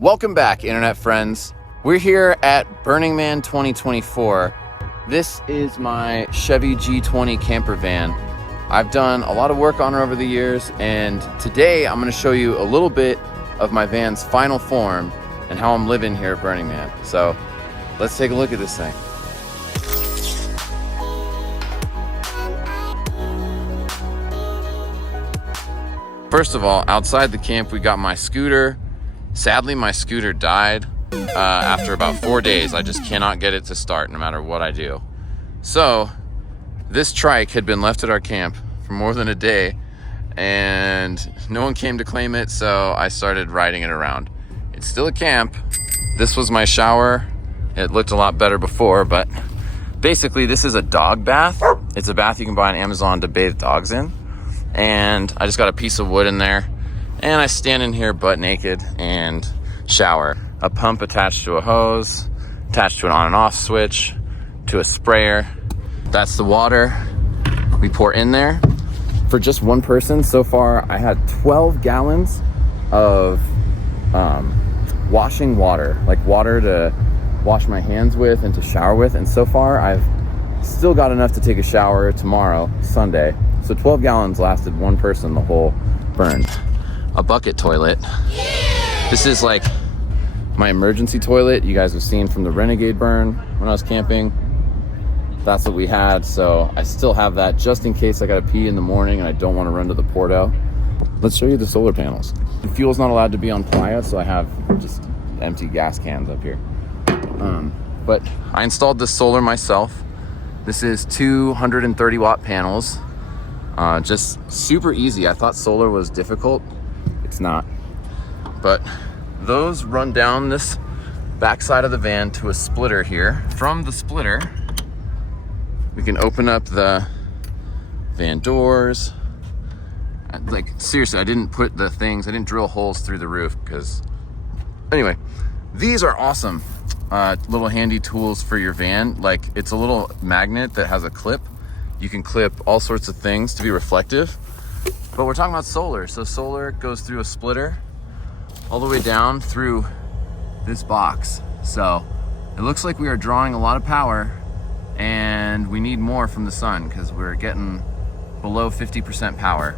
Welcome back, internet friends. We're here at Burning Man 2024. This is my Chevy G20 camper van. I've done a lot of work on it over the years, and today I'm going to show you a little bit of my van's final form and how I'm living here at Burning Man. So let's take a look at this thing. First of all, outside the camp, we got my scooter. Sadly, my scooter died after about 4 days. I just cannot get it to start no matter what I do. So this trike had been left at our camp for more than a day and no one came to claim it, so I started riding it around. It's still a camp. This was my shower. It looked a lot better before, but basically this is a dog bath. It's a bath you can buy on Amazon to bathe dogs in. And I just got a piece of wood in there and I stand in here butt naked and shower. A pump attached to a hose, attached to an on and off switch, to a sprayer. That's the water we pour in there. For just one person, so far I had 12 gallons of washing water, like water to wash my hands with and to shower with. And so far I've still got enough to take a shower tomorrow, Sunday. So 12 gallons lasted one person the whole burn. A bucket toilet. This is like my emergency toilet you guys have seen from the Renegade burn when I was camping. That's what we had, so I still have that just in case I gotta pee in the morning and I don't want to run to the Porto. Let's show you the solar panels. The fuel's not allowed to be on playa, so I have just empty gas cans up here. But I installed this solar myself. This is 230 watt panels. Just super easy. I thought solar was difficult. It's not. But those run down this back side of the van to a splitter here. From the splitter, we can open up the van doors. Like, seriously, I didn't drill holes through the roof because, anyway, these are awesome. Little handy tools for your van. Like, it's a little magnet that has a clip. You can clip all sorts of things to be reflective, but we're talking about solar. So solar goes through a splitter all the way down through this box. So it looks like we are drawing a lot of power and we need more from the sun because we're getting below 50% power.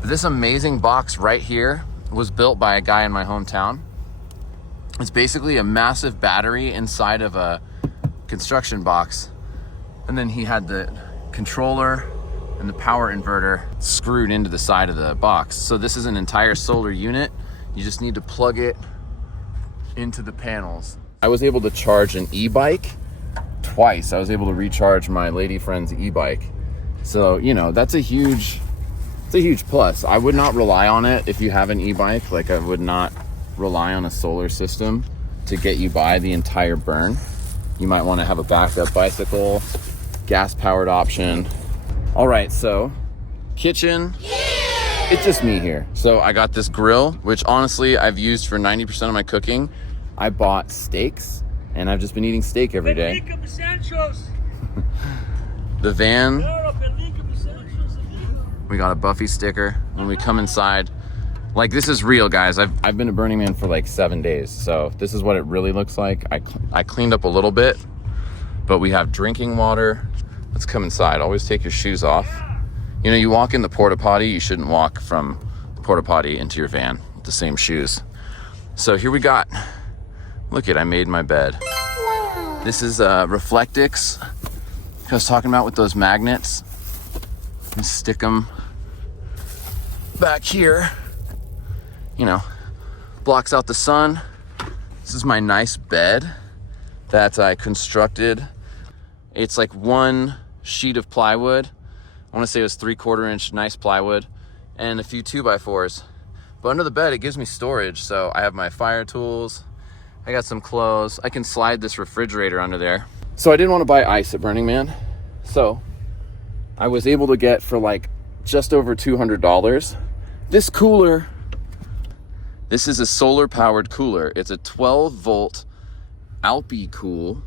But this amazing box right here was built by a guy in my hometown. It's basically a massive battery inside of a construction box. And then he had the controller and the power inverter screwed into the side of the box. So this is an entire solar unit. You just need to plug it into the panels. I was able to charge an e-bike twice. I was able to recharge my lady friend's e-bike. So, you know, it's a huge plus. I would not rely on it if you have an e-bike. Like, I would not rely on a solar system to get you by the entire burn. You might want to have a backup bicycle, gas powered option. All right, so kitchen. It's just me here. So I got this grill, which honestly I've used for 90% of my cooking. I bought steaks and I've just been eating steak every day. The van, we got a Buffy sticker. When we come inside, like, this is real, guys. I've been to Burning Man for like 7 days, so this is what it really looks like. I cleaned up a little bit, but we have drinking water. Let's come inside. Always take your shoes off. You know, you walk in the porta potty, you shouldn't walk from the porta potty into your van with the same shoes. So here we got, look it, I made my bed. This is Reflectix, I was talking about with those magnets. And stick them back here. You know, blocks out the sun. This is my nice bed that I constructed. It's like one sheet of plywood. I want to say it was 3/4 inch nice plywood and a few 2x4s. But under the bed, it gives me storage. So I have my fire tools. I got some clothes. I can slide this refrigerator under there. So I didn't want to buy ice at Burning Man. So I was able to get for like just over $200 this cooler. This is a solar powered cooler. It's a 12 volt Alpi Cool.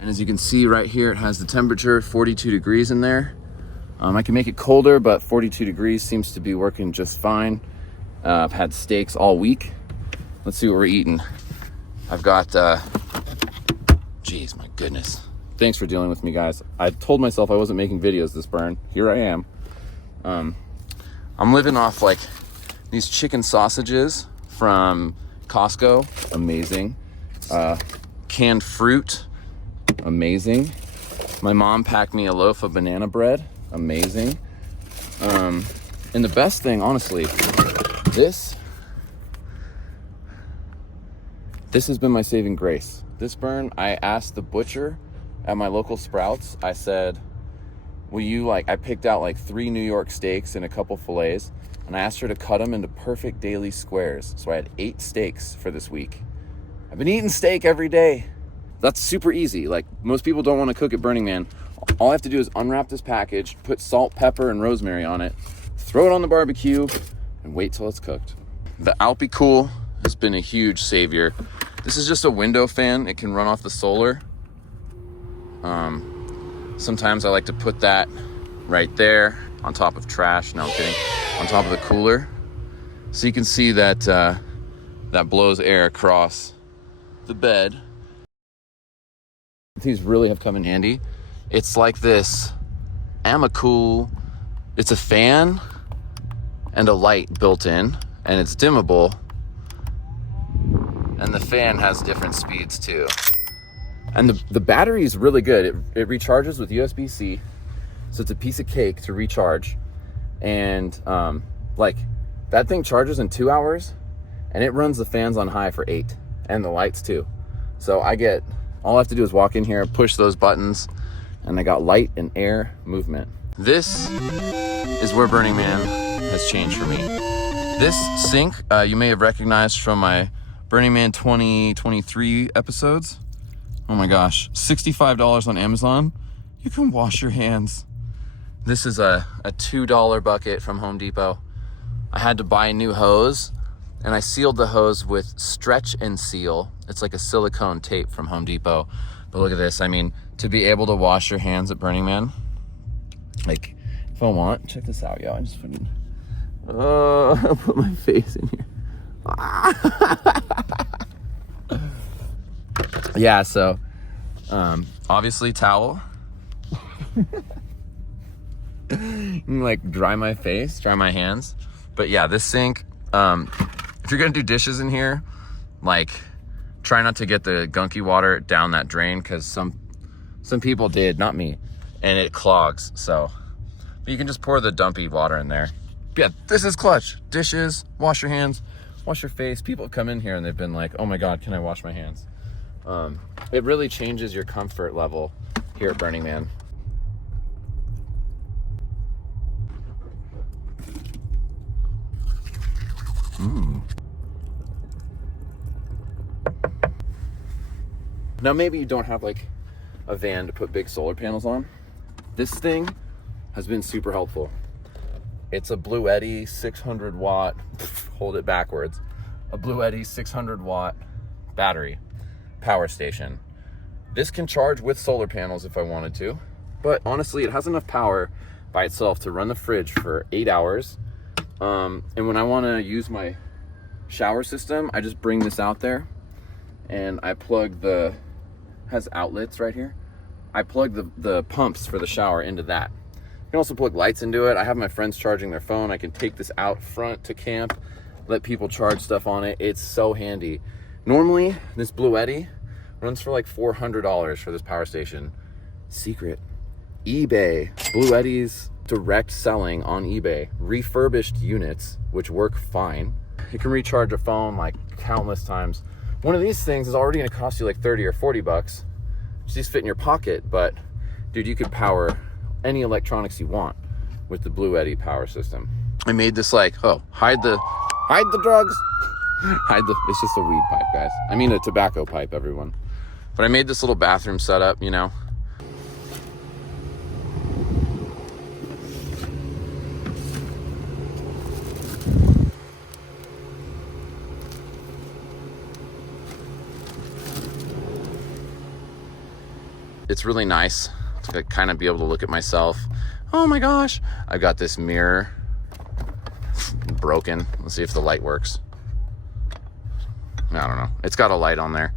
And as you can see right here, it has the temperature 42 degrees in there. I can make it colder, but 42 degrees seems to be working just fine. I've had steaks all week. let's see what we're eating. I've got, geez, my goodness. Thanks for dealing with me, guys. I told myself I wasn't making videos this burn. Here I am. I'm living off like these chicken sausages from Costco. Amazing. Canned fruit. Amazing. My mom packed me a loaf of banana bread. Amazing. And the best thing, honestly, this has been my saving grace. This burn, I asked the butcher at my local Sprouts, I said, will you I picked out like 3 New York steaks and a couple fillets, and I asked her to cut them into perfect daily squares. So I had 8 steaks for this week. I've been eating steak every day. That's super easy. Like, most people don't want to cook at Burning Man. All I have to do is unwrap this package, put salt, pepper, and rosemary on it, throw it on the barbecue, and wait till it's cooked. The Alpi-Cool has been a huge savior. This is just a window fan. It can run off the solar. Sometimes I like to put that right there on top of trash. No, I'm kidding. On top of the cooler. So you can see that that blows air across the bed. These really have come in handy. It's like this Amacool. It's a fan and a light built in, and it's dimmable. And the fan has different speeds too. And the battery is really good. It recharges with USB-C, so it's a piece of cake to recharge. And like, that thing charges in 2 hours, and it runs the fans on high for 8, and the lights too. So all I have to do is walk in here, push those buttons, and I got light and air movement. This is where Burning Man has changed for me. This sink, you may have recognized from my Burning Man 2023 episodes. Oh my gosh, $65 on Amazon. You can wash your hands. This is a $2 bucket from Home Depot. I had to buy a new hose, and I sealed the hose with Stretch and Seal. It's like a silicone tape from Home Depot. But look at this. I mean, to be able to wash your hands at Burning Man, like, if I want, check this out, y'all. I just put my face in here. Yeah, so obviously towel. Like, dry my face, dry my hands. But yeah, this sink, if you're gonna do dishes in here, like, try not to get the gunky water down that drain, because some people did, not me, and it clogs. So, but you can just pour the dumpy water in there. But yeah, this is clutch. Dishes, wash your hands, wash your face. People come in here and they've been like, oh my God, can I wash my hands? It really changes your comfort level here at Burning Man. Now, maybe you don't have like a van to put big solar panels on. This thing has been super helpful. It's a Bluetti 600 watt, hold it backwards, a Bluetti 600 watt battery power station. This can charge with solar panels if I wanted to, but honestly, it has enough power by itself to run the fridge for 8 hours. And when I want to use my shower system, I just bring this out there and I plug has outlets right here. I plug the pumps for the shower into that. You can also plug lights into it. I have my friends charging their phone. I can take this out front to camp, let people charge stuff on it. It's so handy. Normally, this Bluetti runs for like $400 for this power station. Secret, eBay. Bluetti's direct selling on eBay. Refurbished units, which work fine. You can recharge a phone like countless times. One of these things is already gonna cost you like 30 or 40 bucks. Just fit in your pocket, but dude, you could power any electronics you want with the Bluetti power system. I made this like, hide the drugs. It's just a weed pipe, guys. I mean a tobacco pipe, everyone. But I made this little bathroom setup, you know. It's really nice to kind of be able to look at myself. Oh my gosh. I've got this mirror broken. Let's see if the light works. I don't know. It's got a light on there.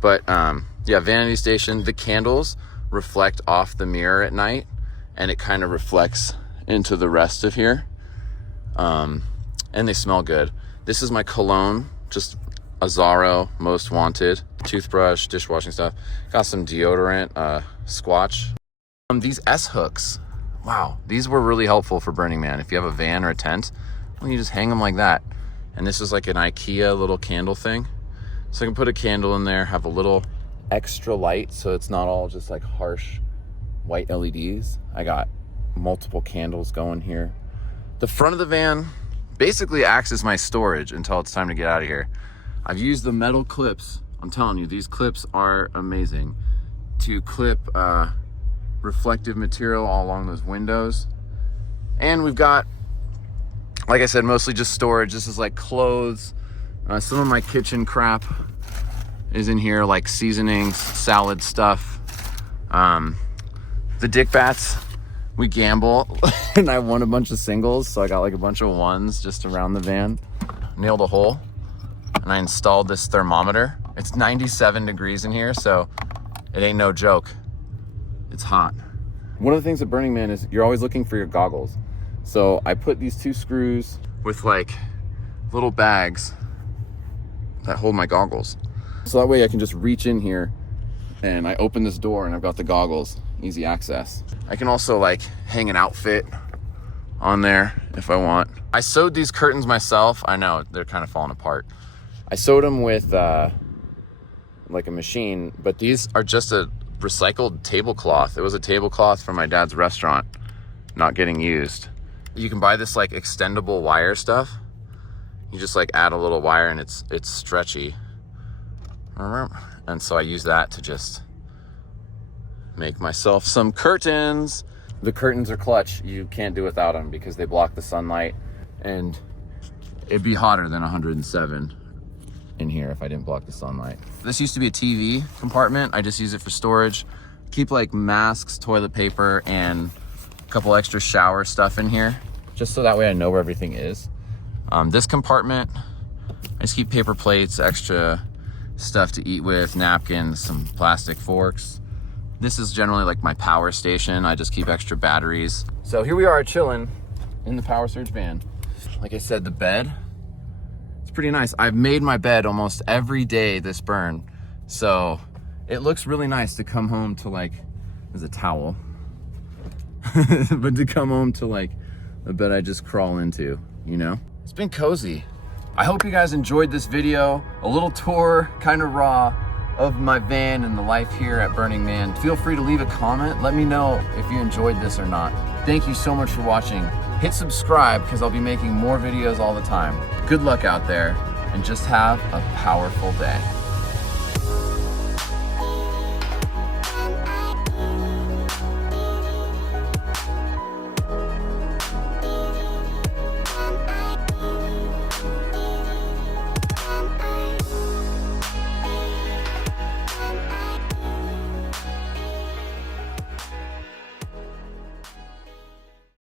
But yeah, vanity station. The candles reflect off the mirror at night, and it kind of reflects into the rest of here. And they smell good. This is my cologne, just Azaro Most Wanted. Toothbrush, dishwashing stuff. Got some deodorant, Squatch. These S-hooks. Wow, these were really helpful for Burning Man. If you have a van or a tent, well, you just hang them like that. And this is like an IKEA little candle thing. So I can put a candle in there, have a little extra light so it's not all just like harsh white LEDs. I got multiple candles going here. The front of the van basically acts as my storage until it's time to get out of here. I've used the metal clips. I'm telling you, these clips are amazing to clip reflective material all along those windows. And we've got, like I said, mostly just storage. This is like clothes. Some of my kitchen crap is in here, like seasonings, salad stuff. The dick bats, we gamble, and I won a bunch of singles, so I got like a bunch of ones just around the van. Nailed a hole, and I installed this thermometer. It's 97 degrees in here, so it ain't no joke. It's hot. One of the things at Burning Man is you're always looking for your goggles. So I put these 2 screws with like little bags that hold my goggles. So that way I can just reach in here and I open this door and I've got the goggles, easy access. I can also like hang an outfit on there if I want. I sewed these curtains myself. I know they're kind of falling apart. I sewed them with like a machine, but these are just a recycled tablecloth. It was a tablecloth from my dad's restaurant, not getting used. You can buy this like extendable wire stuff. You just like add a little wire and it's stretchy. And so I use that to just make myself some curtains. The curtains are clutch. You can't do without them because they block the sunlight, and it'd be hotter than 107 in here if I didn't block the sunlight. This used to be a TV compartment. I just use it for storage. Keep like masks, toilet paper, and a couple extra shower stuff in here, just so that way I know where everything is. This compartment, I just keep paper plates, extra stuff to eat with, napkins, some plastic forks. This is generally like my power station. I just keep extra batteries. So here we are chilling in the Power Surge van. Like I said, the bed, it's pretty nice. I've made my bed almost every day this burn. So it looks really nice to come home to like, there's a towel, but to come home to like a bed I just crawl into, you know? It's been cozy. I hope you guys enjoyed this video. A little tour, kind of raw, of my van and the life here at Burning Man. Feel free to leave a comment. Let me know if you enjoyed this or not. Thank you so much for watching. Hit subscribe because I'll be making more videos all the time. Good luck out there, and just have a powerful day.